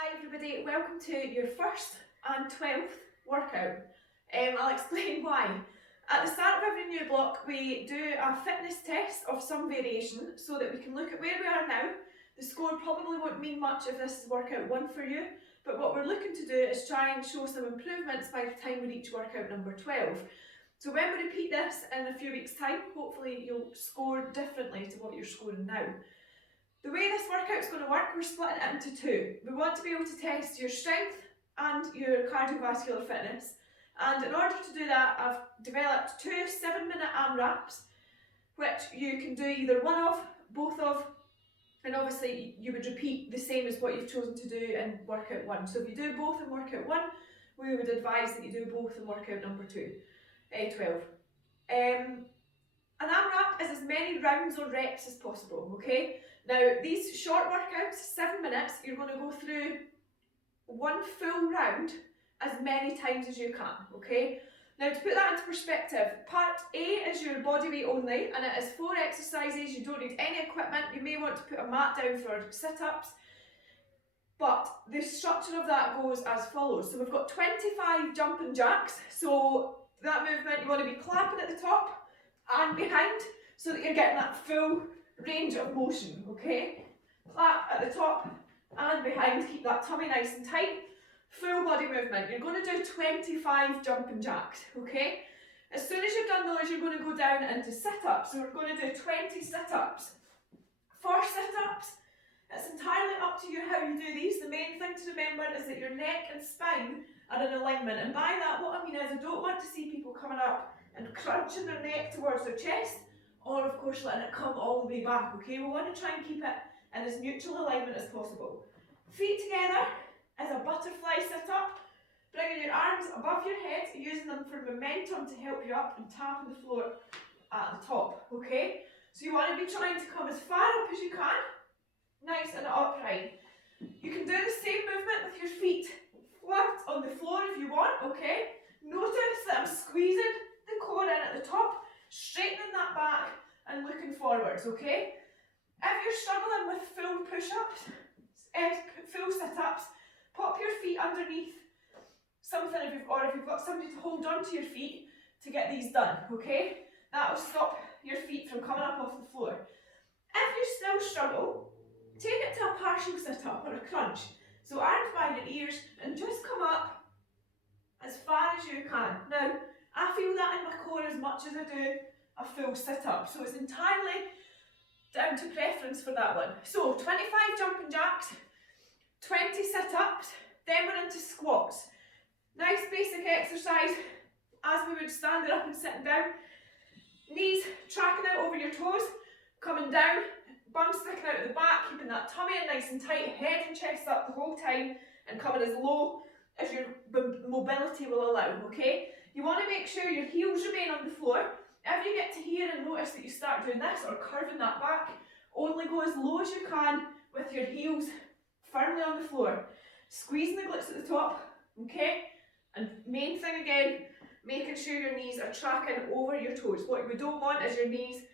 Hi everybody, welcome to your first and 12th workout. I'll explain why. At the start of every new block we do a fitness test of some variation so that we can look at where we are now. The score probably won't mean much if this is workout 1 for you, but what we're looking to do is try and show some improvements by the time we reach workout number 12. So when we repeat this in a few weeks' time, hopefully you'll score differently to what you're scoring now. The way this workout's going to work, we're splitting it into two. We want to be able to test your strength and your cardiovascular fitness. And in order to do that, I've developed two 7-minute AMRAPs, which you can do either one of, both of, and obviously you would repeat the same as what you've chosen to do in workout 1. So if you do both in workout 1, we would advise that you do both in workout number 12. An AMRAP is as many rounds or reps as possible, okay? Now, these short workouts, 7 minutes, you're going to go through one full round as many times as you can, okay? Now, to put that into perspective, part A is your body weight only, and it is 4 exercises. You don't need any equipment. You may want to put a mat down for sit-ups, but the structure of that goes as follows. So we've got 25 jumping jacks. So that movement, you want to be clapping at the top and behind so that you're getting that full range of motion, okay? Clap at the top and behind, keep that tummy nice and tight. Full body movement. You're going to do 25 jumping jacks, okay? As soon as you've done those, you're going to go down into sit-ups. So we're going to do 20 sit-ups. For sit-ups, it's entirely up to you how you do these. The main thing to remember is that your neck and spine are in alignment. And by that, what I mean is I don't want to see people coming up and crunching their neck towards their chest, or of course letting it come all the way back, okay? We want to try and keep it in as neutral alignment as possible. Feet together as a butterfly sit-up, bringing your arms above your head, using them for momentum to help you up and tapping the floor at the top, okay? So you want to be trying to come as far up as you can, nice and upright. You can do the same movement with your feet flat on the floor if you want, okay? Notice that I'm squeezing the core in at the top, straightening that back and looking forwards, okay? If you're struggling with full push-ups, full sit-ups, pop your feet underneath something if you've got somebody to hold on to your feet to get these done, okay? That will stop your feet from coming up off the floor. If you still struggle, take it to a partial sit-up or a crunch. So arms by your ears and just come up as far as you can. Now, I feel that in my core as much as I do a full sit-up, so it's entirely down to preference for that one. So 25 jumping jacks, 20 sit-ups, then we're into squats. Nice basic exercise as we would standing up and sitting down. Knees tracking out over your toes, coming down, bum sticking out at the back, keeping that tummy in nice and tight, head and chest up the whole time, and coming as low as your mobility will allow, okay? You want to make sure your heels remain on the floor. If you get to here and notice that you start doing this or curving that back, only go as low as you can with your heels firmly on the floor. Squeezing the glutes at the top, okay? And main thing again, making sure your knees are tracking over your toes. What we don't want is your knees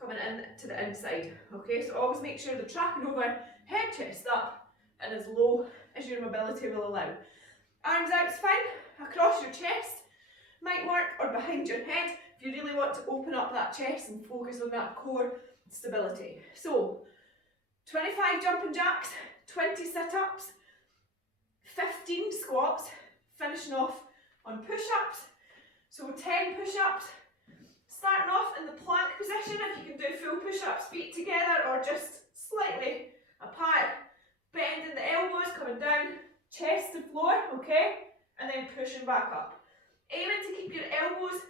coming in to the inside, okay? So always make sure they're tracking over, head, chest up, and as low as your mobility will allow. Arms out is fine, across your chest might work, or behind your head if you really want to open up that chest and focus on that core stability. So 25 jumping jacks, 20 sit-ups, 15 squats, finishing off on push-ups. So 10 push-ups, starting off in the plank position. If you can do full push-ups, feet together or just slightly apart, bending the elbows, coming down, chest to floor, okay? And then pushing back up. Aiming to keep your elbows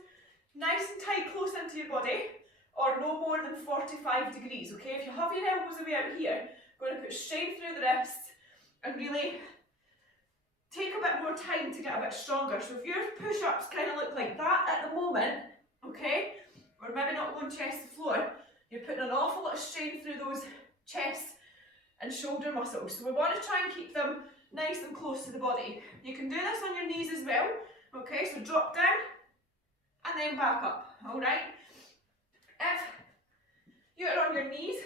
nice and tight, close into your body, or no more than 45 degrees, okay? If you have your elbows away out here, going to put strain through the wrists and really take a bit more time to get a bit stronger. So if your push-ups kind of look like that at the moment, okay, or maybe not going chest to floor, you're putting an awful lot of strain through those chest and shoulder muscles. So we want to try and keep them nice and close to the body. You can do this on your knees as well, okay, so drop down and then back up, alright? If you're on your knees,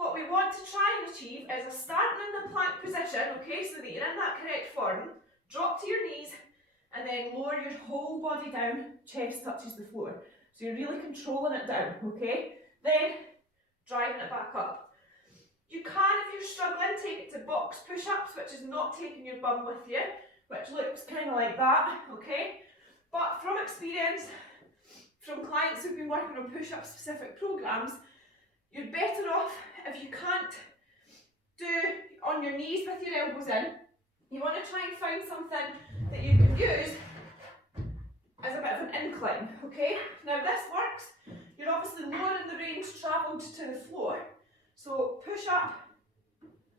what we want to try and achieve is a starting in the plank position, okay, so that you're in that correct form, drop to your knees, and then lower your whole body down, chest touches the floor. So you're really controlling it down, okay? Then driving it back up. You can, if you're struggling, take it to box push-ups, which is not taking your bum with you, which looks kind of like that, okay? But from experience, from clients who've been working on push-up specific programs, you're better off if you can't do on your knees with your elbows in. You want to try and find something that you can use as a bit of an incline, okay? Now this works. You're obviously lowering the range travelled to the floor. So push up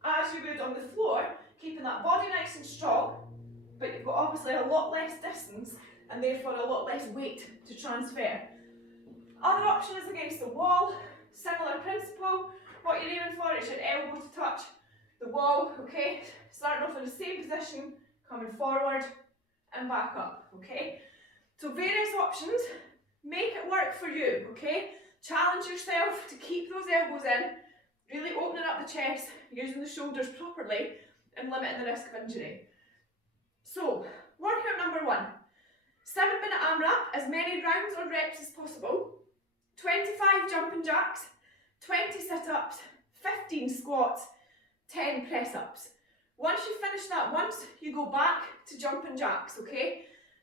as you would on the floor, keeping that body nice and strong, but you've got obviously a lot less distance and therefore a lot less weight to transfer. Other option is against the wall, similar principle. What you're aiming for is your elbow to touch the wall, okay? Starting off in the same position, coming forward and back up, okay? So various options, make it work for you, okay? Challenge yourself to keep those elbows in, really opening up the chest, using the shoulders properly and limiting the risk of injury. So, workout number 1, 7-minute AMRAP, as many rounds or reps as possible, 25 jumping jacks, 20 sit-ups, 15 squats, 10 press-ups. Once you finish that once, you go back to jumping jacks, okay?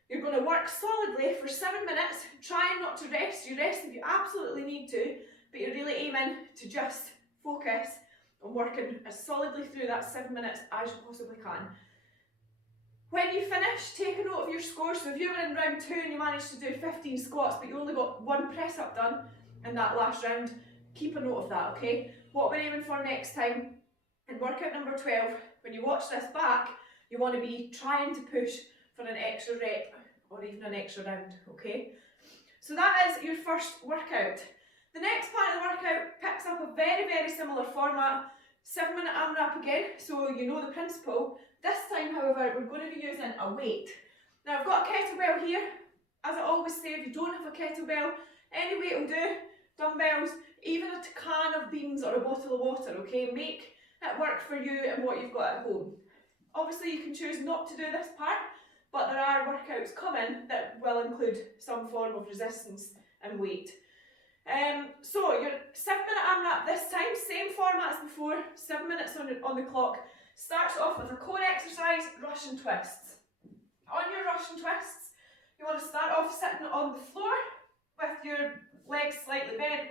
You're going to work solidly for 7 minutes, trying not to rest. You rest if you absolutely need to, but you're really aiming to just focus on working as solidly through that 7 minutes as you possibly can. When you finish, take a note of your score. So if you were in round 2 and you managed to do 15 squats, but you only got 1 press up done in that last round, keep a note of that, okay? What we're aiming for next time in workout number 12, when you watch this back, you want to be trying to push for an extra rep or even an extra round, okay? So that is your first workout. The next part of the workout picks up a very, very similar format, 7-minute AMRAP again, so you know the principle. This time, however, we're going to be using a weight. Now I've got a kettlebell here. As I always say, if you don't have a kettlebell, any weight will do, dumbbells, even a can of beans or a bottle of water, okay? Make it work for you and what you've got at home. Obviously you can choose not to do this part, but there are workouts coming that will include some form of resistance and weight. So your 7-minute AMRAP this time, same format as before, 7 minutes on the clock. Starts off with a core exercise, Russian twists. On your Russian twists, you want to start off sitting on the floor with your legs slightly bent,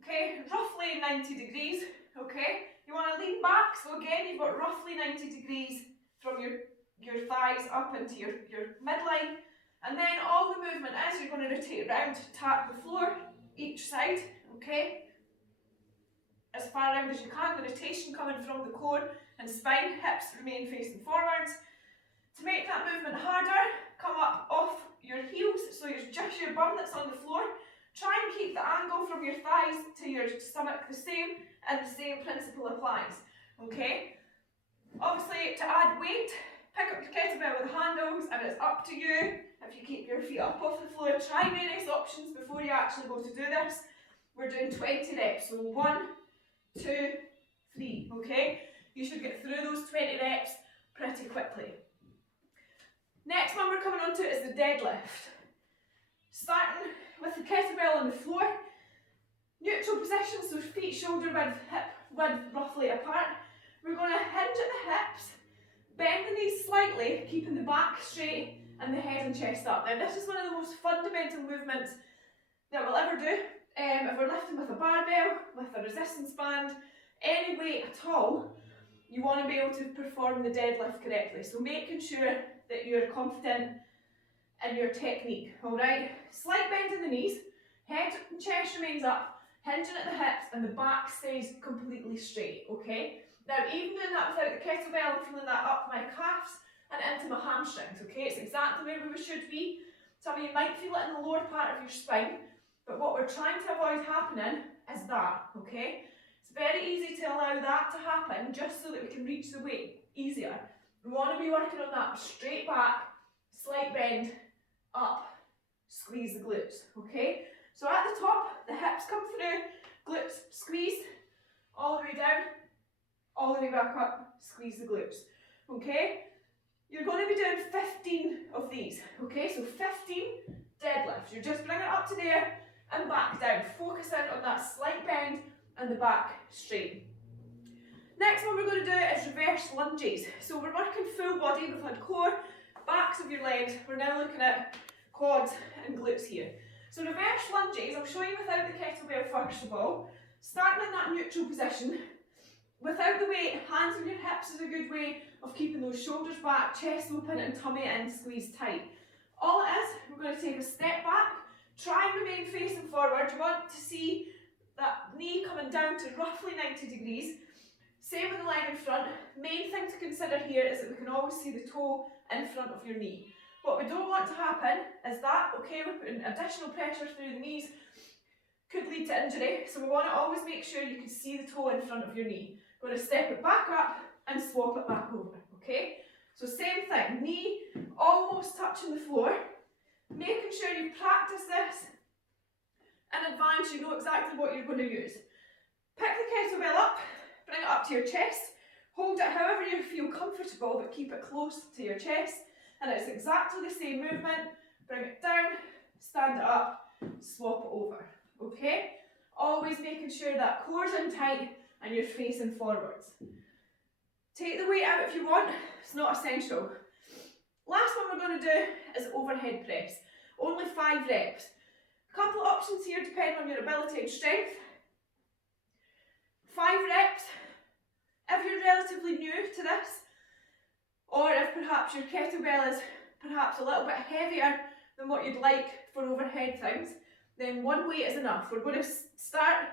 okay, roughly 90 degrees, okay. You want to lean back, so again you've got roughly 90 degrees from your thighs up into your midline, and then all the movement is you're going to rotate around, tap the floor each side, okay, as far around as you can, the rotation coming from the core and spine, hips remain facing forwards. To make that movement harder, come up off your heels, so it's just your bum that's on the floor. Try and keep the angle from your thighs to your stomach the same, and the same principle applies, okay? Obviously, to add weight, pick up your kettlebell with the handles, and it's up to you. If you keep your feet up off the floor, try various options before you actually go to do this. We're doing 20 reps, so 1, 2, 3, okay? You should get through those 20 reps pretty quickly. Next one we're coming on to is the deadlift. Starting with the kettlebell on the floor, neutral position, so feet shoulder width, hip width roughly apart. We're going to hinge at the hips, bend the knees slightly, keeping the back straight and the head and chest up. Now this is one of the most fundamental movements that we'll ever do. If we're lifting with a barbell, with a resistance band, any weight at all, you want to be able to perform the deadlift correctly. So making sure that you're confident in your technique, alright? Slight bend in the knees, head and chest remains up, hinging at the hips, and the back stays completely straight, okay? Now even doing that without the kettlebell, I'm feeling that up my calves and into my hamstrings, okay? It's exactly where we should be. Some of you might feel it in the lower part of your spine, but what we're trying to avoid happening is that, okay? It's very easy to allow that to happen just so that we can reach the weight easier. We want to be working on that straight back, slight bend, up, squeeze the glutes, okay? So at the top, the hips come through, glutes squeeze, all the way down, all the way back up, squeeze the glutes, okay? You're going to be doing 15 of these, okay? So 15 deadlifts. You just bring it up to there and back down. Focus in on that slight bend and the back straight. Next one we're going to do is reverse lunges. So we're working full body. We've had core, backs of your legs. We're now looking at quads and glutes here. So reverse lunges, I'll show you without the kettlebell first of all. Starting in that neutral position. Without the weight, hands on your hips is a good way of keeping those shoulders back, chest open and tummy in, squeezed tight. All it is, we're going to take a step back, try and remain facing forward. You want to see that knee coming down to roughly 90 degrees. Same with the leg in front. Main thing to consider here is that we can always see the toe in front of your knee. What we don't want to happen is that, okay, we're putting additional pressure through the knees, could lead to injury. So we want to always make sure you can see the toe in front of your knee. We're going to step it back up and swap it back over, okay? So same thing, knee almost touching the floor. Making sure you practice this in advance, you know exactly what you're going to use. Pick the kettlebell up, bring it up to your chest, hold it however you feel comfortable, but keep it close to your chest. And it's exactly the same movement. Bring it down, stand it up, swap it over, okay? Always making sure that core's in tight and you're facing forwards. Take the weight out if you want, it's not essential. Last one we're going to do is overhead press. Only 5 reps. A couple of options here depending on your ability and strength. 5 reps. If you're relatively new to this, or if perhaps your kettlebell is perhaps a little bit heavier than what you'd like for overhead things, then 1 weight is enough. We're going to start,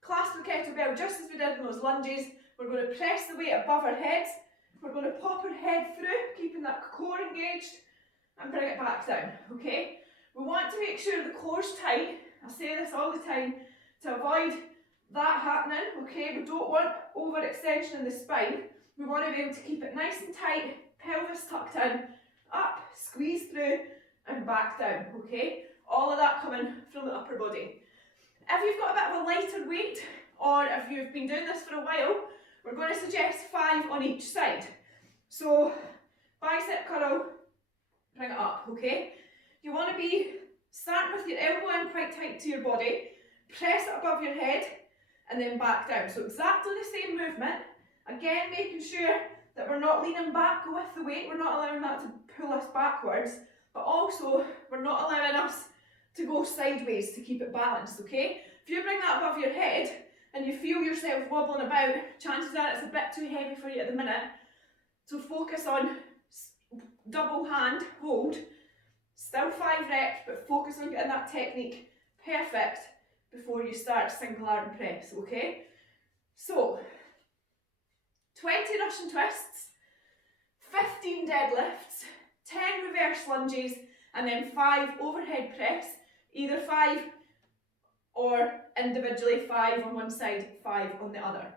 clasp the kettlebell just as we did in those lunges. We're going to press the weight above our heads. We're going to pop our head through, keeping that core engaged, and bring it back down, okay? We want to make sure the core's tight. I say this all the time to avoid that happening, okay? We don't want overextension in the spine. We want to be able to keep it nice and tight, pelvis tucked in, up, squeeze through, and back down, okay? All of that coming from the upper body. If you've got a bit of a lighter weight, or if you've been doing this for a while, we're going to suggest 5 on each side. So, bicep curl, bring it up, okay? You want to be starting with your elbow in quite tight to your body, press it above your head, and then back down. So exactly the same movement. Again, making sure that we're not leaning back with the weight, we're not allowing that to pull us backwards, but also we're not allowing us to go sideways to keep it balanced, okay? If you bring that above your head and you feel yourself wobbling about, chances are it's a bit too heavy for you at the minute. So focus on double hand hold, still 5 reps, but focus on getting that technique perfect before you start single arm press, okay? So, 20 Russian twists, 15 deadlifts, 10 reverse lunges, and then 5 overhead press, either 5 or individually 5 on one side, 5 on the other.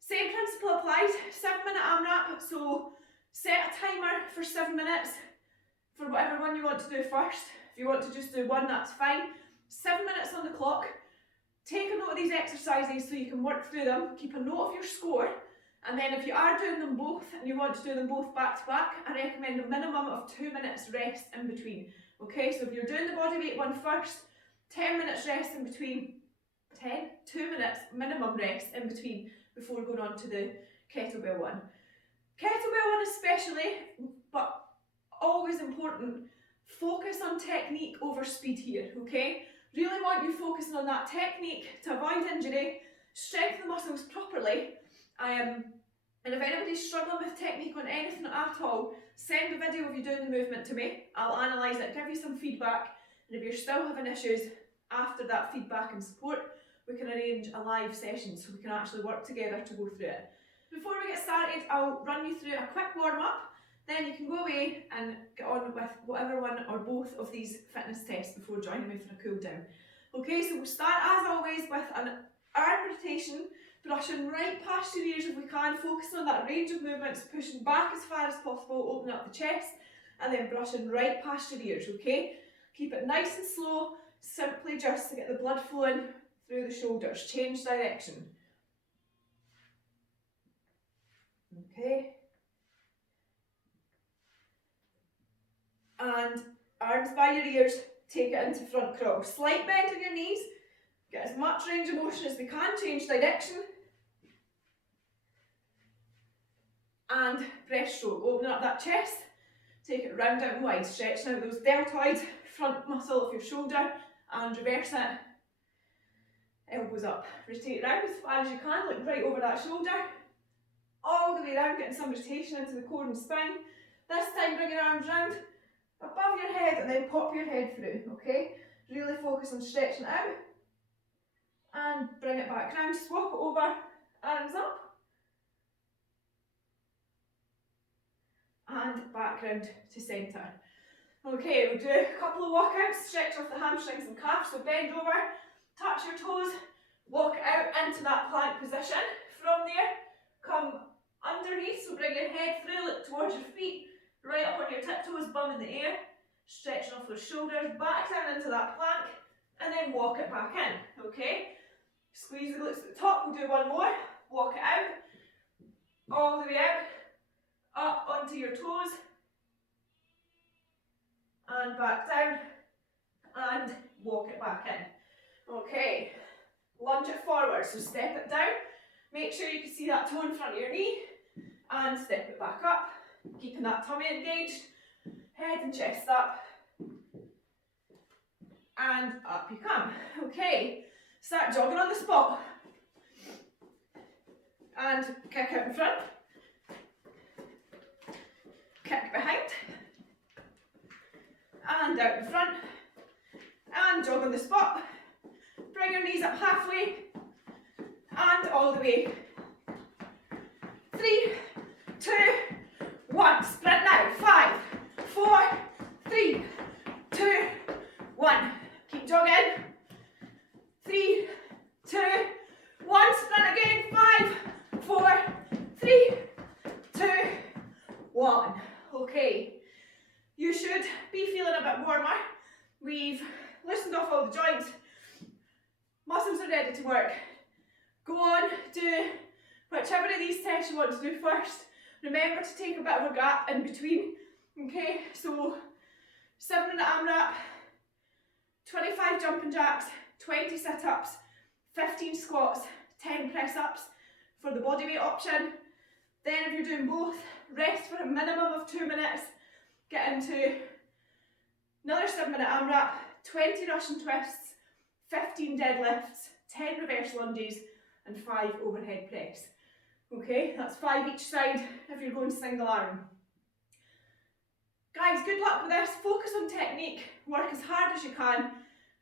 Same principle applies, 7-minute AMRAP, so set a timer for 7 minutes for whatever one you want to do first. If you want to just do one, that's fine. 7 minutes on the clock. Take a note of these exercises so you can work through them. Keep a note of your score. And then if you are doing them both and you want to do them both back to back, I recommend a minimum of 2 minutes rest in between. Okay, so if you're doing the bodyweight one first, 10 minutes rest in between, 2 minutes minimum rest in between before going on to the kettlebell one. Kettlebell one especially, but always important, focus on technique over speed here, okay? Really want you focusing on that technique to avoid injury, strengthen the muscles properly. And if anybody's struggling with technique on anything at all, send a video of you doing the movement to me. I'll analyse it, give you some feedback, and if you're still having issues after that feedback and support, we can arrange a live session so we can actually work together to go through it. Before we get started, I'll run you through a quick warm-up, then you can go away and get on with whatever one or both of these fitness tests before joining me for a cool down. Okay, so we'll start as always with an arm rotation, brushing right past your ears if we can, focusing on that range of movements, pushing back as far as possible, opening up the chest, and then brushing right past your ears, okay? Keep it nice and slow, simply just to get the blood flowing through the shoulders. Change direction. Okay. And arms by your ears, take it into front crawl. Slight bend in your knees, get as much range of motion as we can, change direction. And breaststroke, open up that chest, take it round out and wide, stretching out those deltoids, front muscle of your shoulder, and reverse it. Elbows up, rotate round as far as you can, look right over that shoulder, all the way around, getting some rotation into the core and spine. This time bring your arms round, above your head, and then pop your head through, okay? Really focus on stretching it out, and bring it back round, swap it over, arms up, and back round to centre. Okay, we'll do a couple of walkouts, stretch off the hamstrings and calves, so bend over, touch your toes, walk out into that plank position. From there, come underneath, so bring your head through, look towards your feet, right up on your tiptoes, bum in the air, stretching off those shoulders, back down into that plank, and then walk it back in, okay? Squeeze the glutes at the top, we'll do one more, walk it out, all the way out, up onto your toes, and back down, and walk it back in. Okay, lunge it forward, so step it down, make sure you can see that toe in front of your knee, and step it back up, keeping that tummy engaged, head and chest up, and up you come. Okay, start jogging on the spot, and kick out in front, kick behind, and out in front, and jog on the spot, bring your knees up halfway, and all the way. 3, 2, 1, sprint now, 5, 4, 3, 2, 1, keep jogging, 3, 2, 1, sprint again, 5, 4, 3, 2, 1, okay, you should be feeling a bit warmer, we've loosened off all the joints, muscles are ready to work, go on, do whichever of these tests you want to do first. Remember to take a bit of a gap in between, okay, so 7-minute AMRAP, 25 jumping jacks, 20 sit-ups, 15 squats, 10 press-ups for the bodyweight option. Then if you're doing both, rest for a minimum of 2 minutes, get into another 7-minute AMRAP, 20 Russian twists, 15 deadlifts, 10 reverse lunges, and 5 overhead press. Okay, that's 5 each side if you're going single arm. Guys, good luck with this. Focus on technique, work as hard as you can.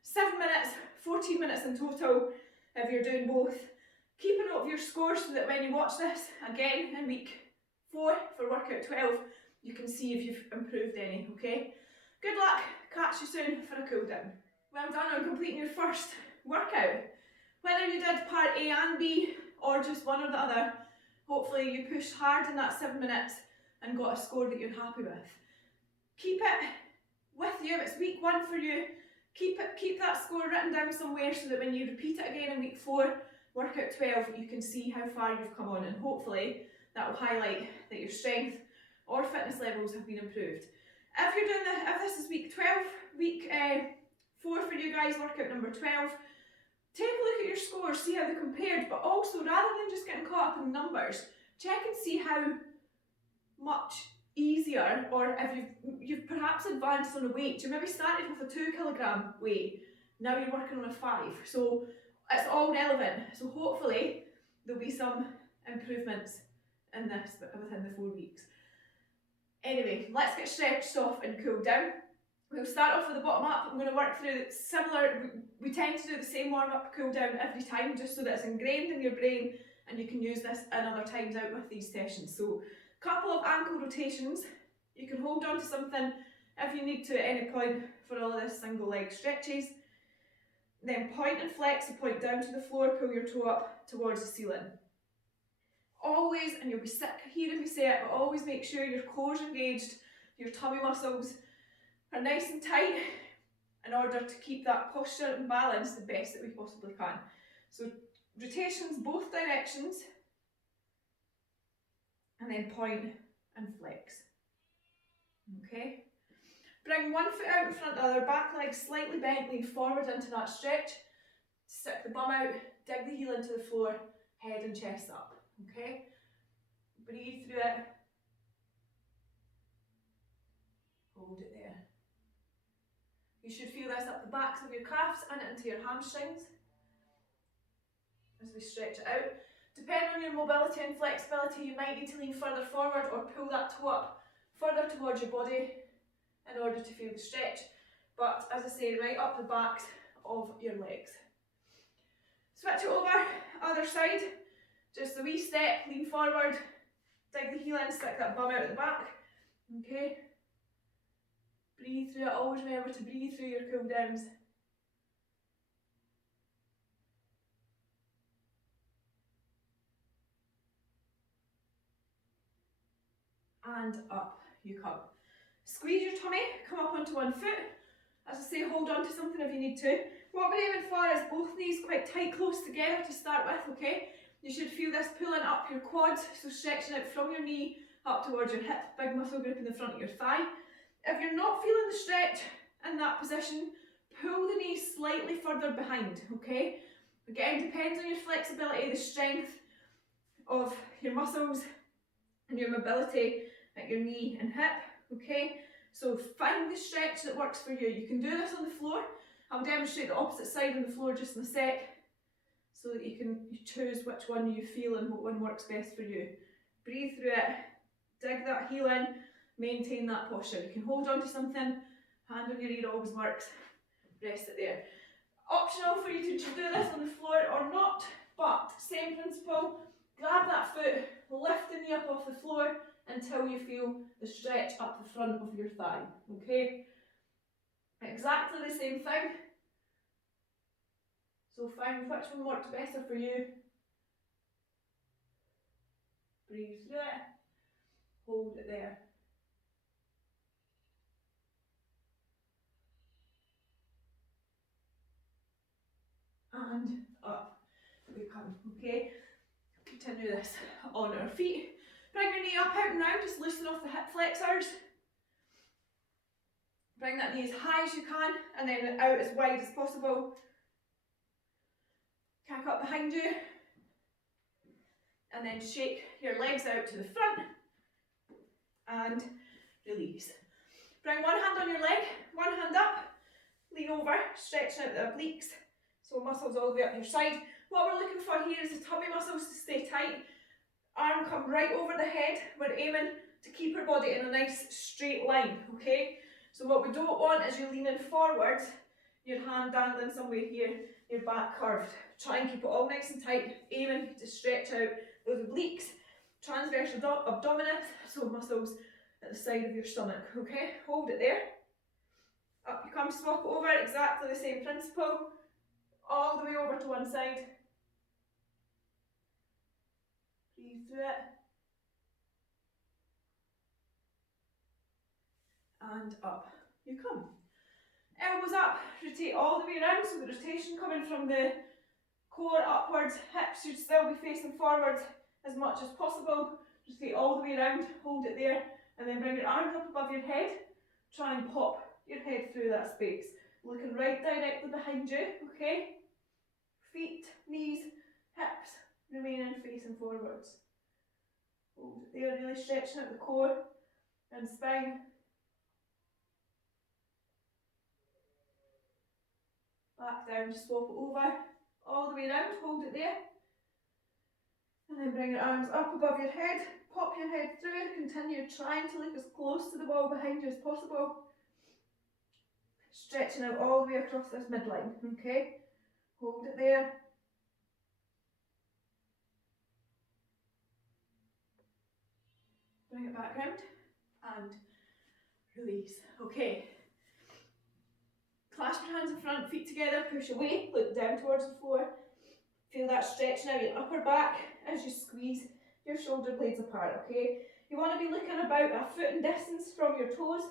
7 minutes, 14 minutes in total if you're doing both. Keep a note of your scores so that when you watch this again in week 4 for workout 12, you can see if you've improved any, okay? Good luck, catch you soon for a cool down. Well done on completing your first workout. Whether you did part A and B or just one or the other, hopefully you pushed hard in that 7 minutes and got a score that you're happy with. Keep it with you, it's week 1 for you. Keep that score written down somewhere so that when you repeat it again in week 4, workout 12, you can see how far you've come on, and hopefully that will highlight that your strength or fitness levels have been improved. If you're doing if this is week 12, week 4 for you guys, workout number 12, take a look at your scores, see how they compared, but also rather than just getting caught up in numbers, check and see how much easier, or if you've perhaps advanced on a weight. You maybe started with a 2 kilogram weight, now you're working on a 5, so it's all relevant. So hopefully there'll be some improvements in this within the 4 weeks. Anyway, let's get stretched off and cooled down. We'll start off with the bottom up. I'm going to work through similar, we tend to do the same warm up, cool down every time, just so that it's ingrained in your brain and you can use this in other times out with these sessions. So couple of ankle rotations, you can hold on to something if you need to at any point for all of this single leg stretches. Then point and flex the point down to the floor, pull your toe up towards the ceiling. Always, and you'll be sick hearing me say it, but always make sure your core's engaged, your tummy muscles are nice and tight in order to keep that posture and balance the best that we possibly can. So rotations both directions, and then point and flex. Okay? Bring one foot out in front of the other, back leg slightly bent, lean forward into that stretch. Stick the bum out, dig the heel into the floor, head and chest up. Okay? Breathe through it. Hold it there. You should feel this up the backs of your calves and into your hamstrings as we stretch it out. Depending on your mobility and flexibility, you might need to lean further forward or pull that toe up further towards your body in order to feel the stretch. But as I say, right up the backs of your legs. Switch it over, other side. Just a wee step, lean forward, dig the heel in, stick that bum out at the back. Okay? Breathe through it, always remember to breathe through your cool downs. And up you come. Squeeze your tummy, come up onto one foot. As I say, hold on to something if you need to. What we're aiming for is both knees quite tight, close together to start with, okay? You should feel this pulling up your quads, so stretching out from your knee up towards your hip, big muscle group in the front of your thigh. If you're not feeling the stretch in that position, pull the knee slightly further behind, okay? Again, depends on your flexibility, the strength of your muscles and your mobility at your knee and hip, okay? So find the stretch that works for you. You can do this on the floor. I'll demonstrate the opposite side on the floor just in a sec, so that you choose which one you feel and what one works best for you. Breathe through it, dig that heel in, maintain that posture. You can hold on to something, hand on your ear always works, rest it there. Optional for you to do this on the floor or not, but same principle, grab that foot, lift the knee up off the floor until you feel the stretch up the front of your thigh, okay? Exactly the same thing. So find which one works better for you. Breathe through it, hold it there. And up we come, okay? Continue this on our feet. Bring your knee up out and now, just loosen off the hip flexors. Bring that knee as high as you can and then out as wide as possible. Kick up behind you. And then shake your legs out to the front and release. Bring one hand on your leg, one hand up, lean over, stretching out the obliques, so muscles all the way up your side. What we're looking for here is the tummy muscles to stay tight. Arm come right over the head. We're aiming to keep our body in a nice straight line, okay? So what we don't want is you leaning forwards, your hand dangling somewhere here, your back curved. Try and keep it all nice and tight, aiming to stretch out those obliques, transverse abdominis, so muscles at the side of your stomach, okay? Hold it there. Up you come, swap over, exactly the same principle, all the way over to one side. Breathe through it. And up you come. Elbows up, rotate all the way around, so the rotation coming from the core upwards, hips should still be facing forwards as much as possible. Rotate all the way around, hold it there, and then bring your arms up above your head. Try and pop your head through that space. Looking right directly behind you, okay? Feet, knees, hips, remaining facing forwards. Hold it there, really stretching out the core and spine. Back down, swap it over, all the way around, hold it there. And then bring your arms up above your head, pop your head through, continue trying to look as close to the wall behind you as possible. Stretching out all the way across this midline, okay? Hold it there. Bring it back round and release. Okay. Clasp your hands in front, feet together, push away, look down towards the floor. Feel that stretch now, your upper back as you squeeze your shoulder blades apart, okay? You want to be looking about a foot in distance from your toes.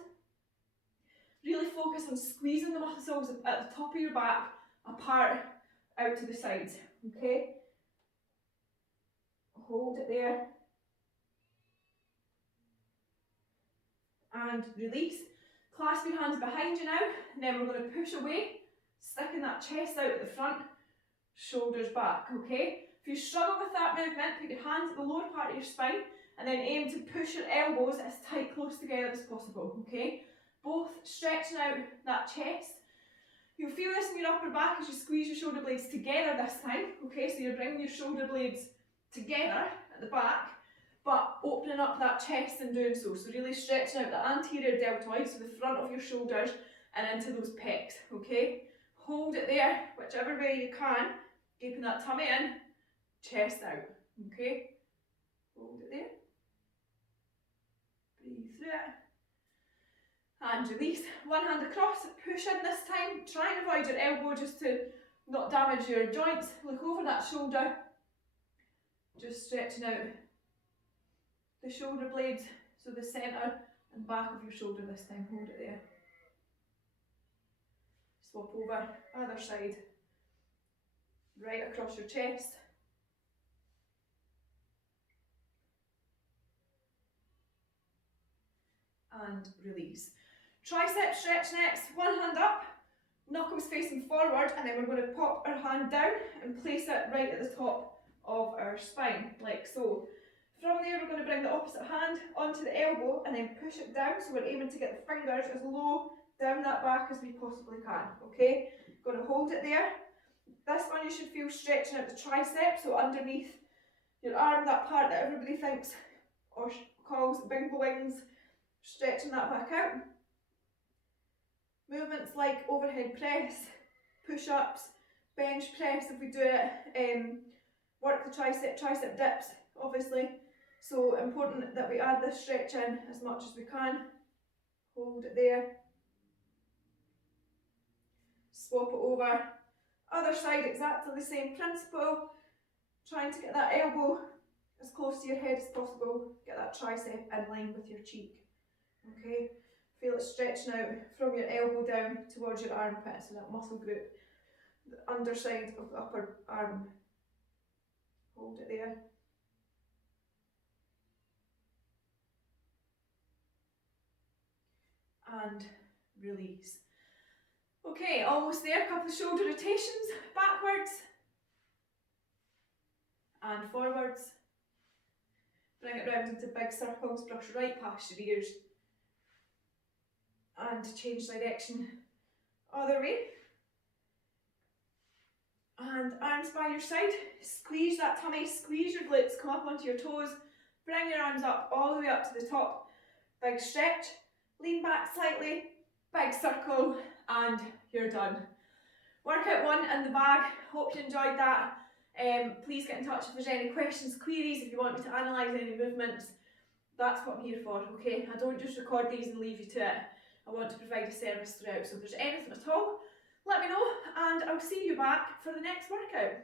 Really focus on squeezing the muscles at the top of your back apart out to the sides, okay? Hold it there. and release. Clasp your hands behind you now, and then we're going to push away, sticking that chest out at the front, shoulders back, okay? If you struggle with that movement, put your hands at the lower part of your spine, and then aim to push your elbows as tight close together as possible, okay? Both stretching out that chest. You'll feel this in your upper back as you squeeze your shoulder blades together this time, okay? So you're bringing your shoulder blades together at the back, but opening up that chest in doing so. So really stretching out the anterior deltoid, so the front of your shoulders, and into those pecs, okay? Hold it there, whichever way you can, keeping that tummy in, chest out, okay? Hold it there. Breathe through it. And release. One hand across, push in this time. Try and avoid your elbow just to not damage your joints. Look over that shoulder. Just stretching out the shoulder blades, so the centre and back of your shoulder this time. Hold it there. Swap over, other side. Right across your chest. And release. Tricep stretch next, one hand up, knuckles facing forward, and then we're going to pop our hand down and place it right at the top of our spine, like so. From there, we're going to bring the opposite hand onto the elbow and then push it down, so we're aiming to get the fingers as low down that back as we possibly can, okay? Going to hold it there. This one you should feel stretching out the tricep, so underneath your arm, that part that everybody thinks or calls bingo wings, stretching that back out. Movements like overhead press, push-ups, bench press if we do it, work the tricep dips obviously. So important that we add this stretch in as much as we can. Hold it there. Swap it over. Other side, exactly the same principle. Trying to get that elbow as close to your head as possible. Get that tricep in line with your cheek. Okay, feel it stretching out from your elbow down towards your armpit, so that muscle group, the underside of the upper arm. Hold it there. And release. Okay, almost there. A couple of shoulder rotations, backwards and forwards. Bring it round into big circles, brush right past your ears. And change direction other way. And arms by your side. Squeeze that tummy, squeeze your glutes, come up onto your toes. Bring your arms up all the way up to the top. Big stretch. Lean back slightly. Big circle. And you're done. Workout 1 in the bag. Hope you enjoyed that. Please get in touch if there's any questions, queries, if you want me to analyse any movements. That's what I'm here for, okay? I don't just record these and leave you to it. I want to provide a service throughout. So if there's anything at all, let me know, and I'll see you back for the next workout.